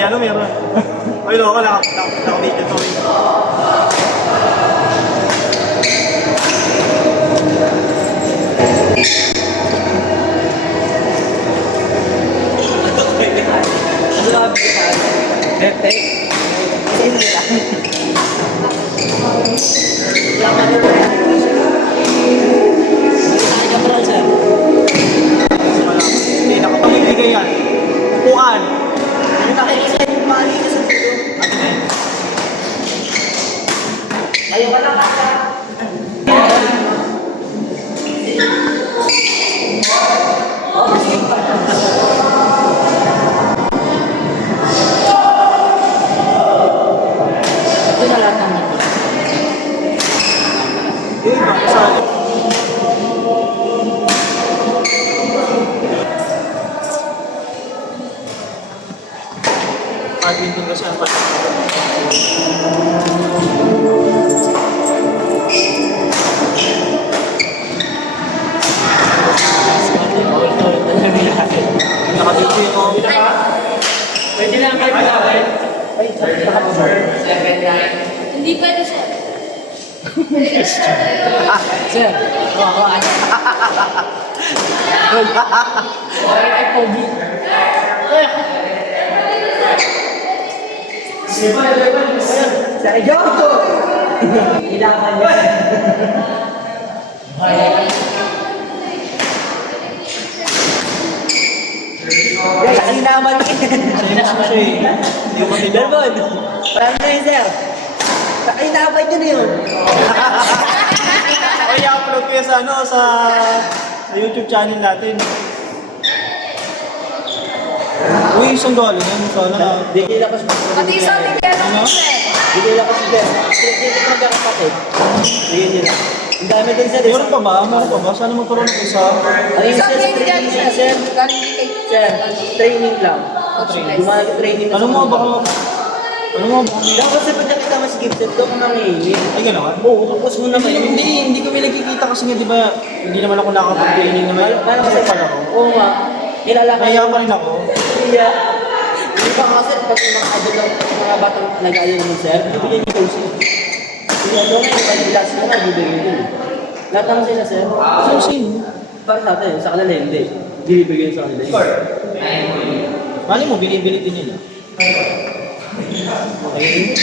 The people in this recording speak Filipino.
Ano meron? Ay, loko, nakabigyan ko. Hindi, nakapamigay yan. Upuan. Ayaw ka lang kaka. Ito na lahat ng nito. Yung iba, kasali. Badminton kasi ang nakabigay ko. Pwede lang kayo mag-away. Hindi pwede, sir. Sir, ako ano? Ay, pogi. Sa iyo! Kailangan niya. Kasi naman Hindi ko mabili. Dalbon, parang na yun, sir. Ay, naabay nyo na yun. Okay, i-upload ko yan sa, sa YouTube channel natin. Uy, isang dollars yan. Sana. Di kilakas mo. Pati sa ating kaya sir. Di kilakas mo, sir. Dito magkakapatid. Ayun nila. Ang dami din, sir. Meron pa ba? Meron pa ba? Sana magkaroon ng isa. Ano yung Isang sir? grade yan, Training sir. na, sir. Galing kay Sir, training lang. Gumawa ng training na Ano mo ba? Ano mo ba? Dapat kasi pag nakita mo si Gibson, doon ka nangihingi. Ay, gano'n? Oo, tapos mo naman yun. Hindi kami nagkikita kasi nga, di ba? Hindi naman ako nakapag-training naman. Paano kasi pala ako? Oo nga. Kilala ka. Kaya pa rin ako. Kaya. Hindi ba kasi pag mga adult lang, mga batang nag-aayon naman, sir, bibigyan niyo coaching. Kaya doon ngayon, pag bilas mo nga, bibigyan niyo. Lahat naman sila, sir. So, sino? Para sa atin, sa kanila hindi. Bibigyan sa kanila. Mali mo, binibili din nila. Okay.